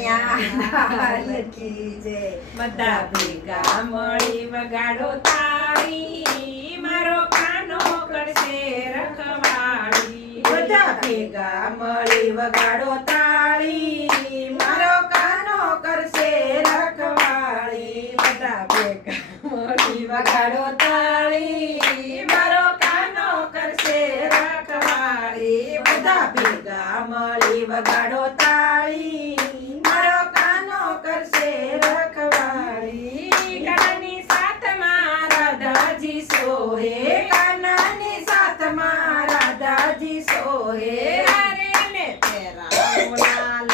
કનૈયા કી જય. બધા ભેગા મળી વગાડો તાળી, મારો કાનો કરશે રખવાળી. બધા ભેગા મળી વગાડો તાળી, મારો કાનો કરશે રખવાળી. બધા ભેગા મળી વગાડો તાળી, મારો કાનો કરશે રખવાળી. બધા ભેગા મળી વગાડો તાળી, મારો કાનો કરશે રખવાળી. કાનાની સાથમાં રાધાજી સોહે, કાનાની સાથમાં રાધાજી સોહે. હારે ને પહેરાવો લાલ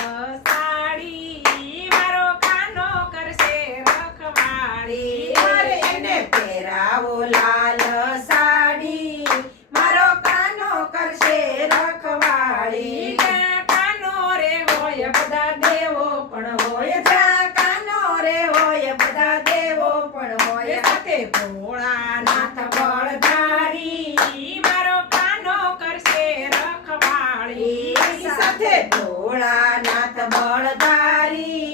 સાડી, મારો કાનો કરશે રખવાળી. અરે એને પહેરાવો લાલ સાડી, મારો કાનો કરશે રખવાળી. જ્યાં કાનો રે હોય બધા દેવો પણ હોય, જ્યાં કાનો રે હોય બધા દેવો પણ હોય. સાથે ભોળાનાથ બળધારી, મારો કાનો કરશે રખવાળી. સાથે ભોળાનાથ બળધારી,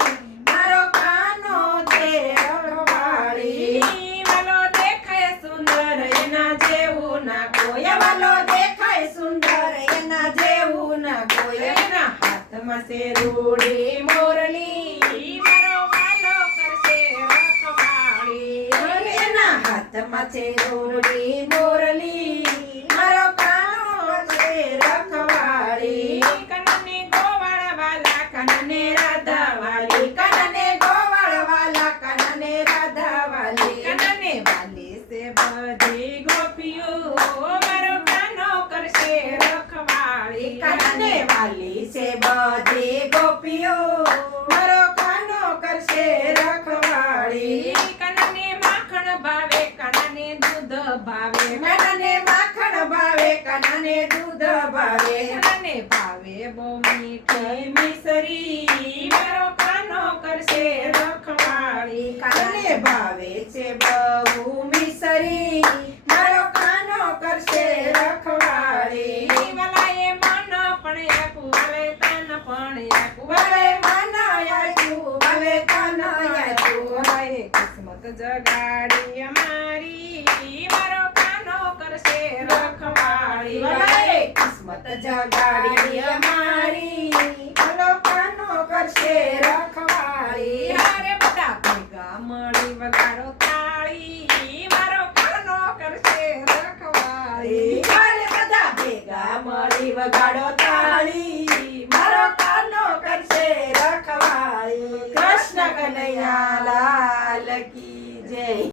મારો કાનો છે રખવાળી. વાલો દેખાય સુંદર એના જેવું ના કોઈ, વાલો દેખાય સુંદર એના જેવું ના કોઈ. એના હાથમાં છે રૂડી મોરલી, મારો વાલો કરશે રખવાળી. એના હાથમાં છે રોડી મોરલી, મારો કાનો છે રખવાળી. કનને ગોવાળ વાલા કનને રાધા વાલી, કનને ગોવાળ વાલા કનને રાધા વાલી. કનને વાલી સે બધી ગોપીઓ, મારો કાનો કરશે રખવાળી. કનને વાલી છે બધી ગોપીઓ, મારો કાનો કરશે રખવાળી. કનને માખણ ભાવે કનને દૂધ ભાવે, કનને માખણ ભાવે કનને દૂધ ભાવે. કનને ભાવે બહુ મીઠી મિસરી, મારો કાનો કરશે રખવાળી. કનને ભાવે છે બહુ મિસરી, મારો કાનો કરશે રખવાળી. વાલાએ મન પણ આપ્યું, હવે તન પણ આપ્યું. વરે મન આપ્યું હવે તન આપ્યું. વાલાએ કિસ્મત જગાડી અમારી, મારો કાનો કરશે રખવાળી. વરે કિસ્મત જગાડી અમારી, મારો કાનો કરશે રખવાળી. હારે બધા ભેગા મળી વગાડો તાળી, મારો કાનો કરશે રખવાળી. અરે બધા ભેગા મળી વગાડો તાળી, મારો કાનો કરશે રખવાળી. કૃષ્ણ કનૈયા લાલ કી જય.